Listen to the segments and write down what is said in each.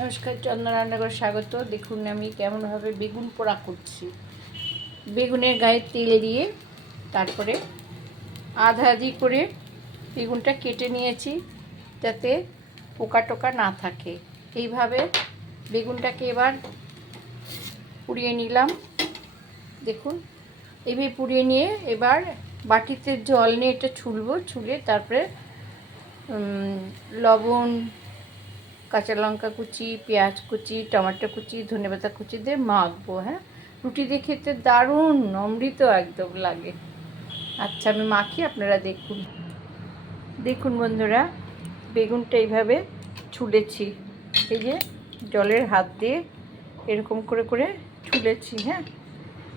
নমস্কার, চন্দন রান্নাঘর স্বাগত। দেখুন আমি কেমনভাবে বেগুন পোড়া করছি। বেগুনের গায়ে তেল দিয়ে তারপরে আধা আধি করে বেগুনটা কেটে নিয়েছি যাতে পোকা টোকা না থাকে। এইভাবে বেগুনটাকে এবার পুড়িয়ে নিলাম। দেখুন এইভাবে পুড়িয়ে নিয়ে এবার বাটিতে জল নিয়ে এটা ছুলবো, ছুলে তারপরে লবণ কাঁচা লঙ্কা কুচি, পেঁয়াজ কুচি, টমেটো কুচি ধনেপাতা কুচি দিয়ে মাখবো হ্যাঁ? রুটি দিয়ে খেতে দারুণ অমৃত একদম লাগে। আচ্ছা আমি মাখি, আপনারা দেখুন। দেখুন বন্ধুরা, বেগুনটা এইভাবে ছুলেছি। এই যে জলের হাত দিয়ে এরকম করে করে ছুলেছি হ্যাঁ?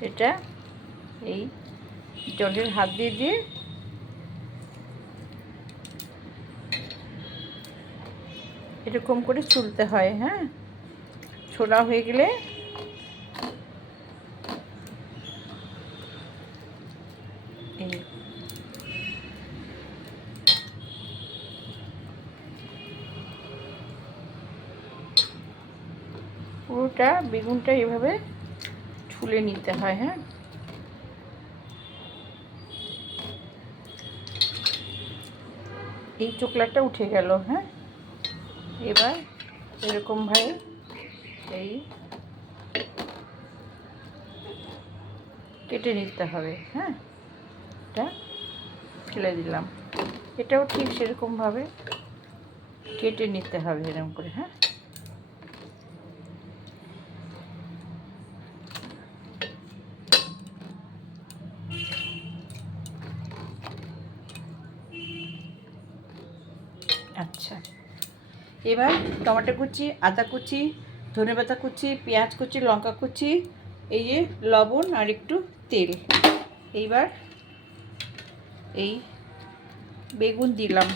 এটা এই জলের হাত দিয়ে দিয়ে এরকম করে চুলতে হয় হ্যাঁ? ছোলা হয়ে গেলে পুরোটা বেগুনটা এভাবে ছুলে নিতে হয় হ্যাঁ? এই চোকলাটা উঠে গেল হ্যাঁ? এবার এরকমভাবে এই কেটে নিতে হবে হ্যাঁ? এটা ফেলে দিলাম। এটাও ঠিক সেরকমভাবে কেটে নিতে হবে এরকম করে হ্যাঁ? আচ্ছা। এবার টমেটো কুচি, আদা কুচি ধনেপাতা কুচি, পেঁয়াজ কুচি, লঙ্কা কুচি, এই যে লবণ আর একটু তেল। এইবার এই বেগুন দিলাম।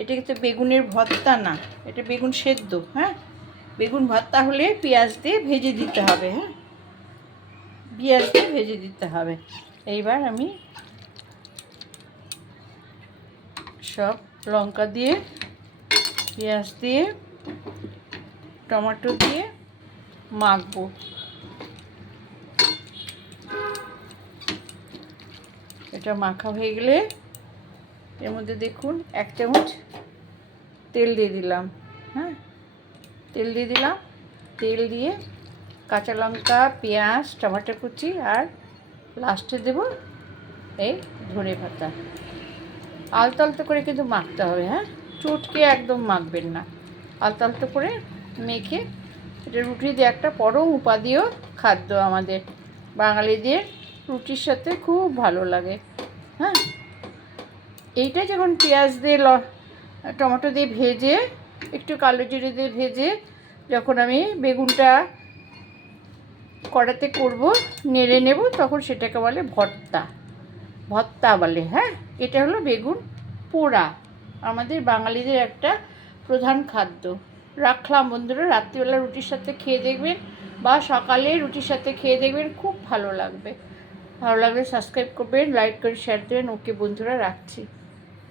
এটা কিন্তু বেগুনের ভর্তা না, এটা বেগুন সেদ্ধ হ্যাঁ? বেগুন ভর্তা হলে পেঁয়াজ দিয়ে ভেজে দিতে হবে হ্যাঁ? পেঁয়াজ দিয়ে ভেজে দিতে হবে। এইবার আমি সব লঙ্কা দিয়ে পেঁয়াজ দিয়ে, টমেটো দিয়ে মাখবো। এটা মাখা হয়ে গেলে এর মধ্যে দেখুন এক চামচ তেল দিয়ে দিলাম হ্যাঁ? তেল দিয়ে দিলাম। তেল দিয়ে কাঁচা লঙ্কা, পেঁয়াজ, টমেটো কুচি আর লাস্টে দেব এই ধনে পাতা। আলতো আলতো করে কিন্তু মাখতে হবে হ্যাঁ? চটকে একদম মাখবেন না। আলতো আলতো করে মেখে এটা রুটি দিয়ে একটা পরম উপাদেয় খাদ্য আমাদের বাঙালিদের রুটির সাথে খুব ভালো লাগে। হ্যাঁ? এইটা যখন পেঁয়াজ দিয়ে ল, টমেটো দিয়ে ভেজে, একটু কালো জিরে দিয়ে ভেজে যখন আমি বেগুনটা কড়াতে করব, নেড়ে নেব, তখন সেটাকে বলে ভর্তা। ভর্তা বলে হ্যাঁ? এটা হলো বেগুন পোড়া। আমাদের বাঙালিদের একটা প্রধান খাদ্য। রাখলাম বন্ধুরা, রাত্রিবেলা রুটির সাথে খেয়ে দেখবেন বা সকালে রুটির সাথে খেয়ে দেখবেন, খুব ভালো লাগবে। ভালো লাগলে সাবস্ক্রাইব করবেন লাইক করে শেয়ার দেবেন। ওকে বন্ধুরা, রাখছি।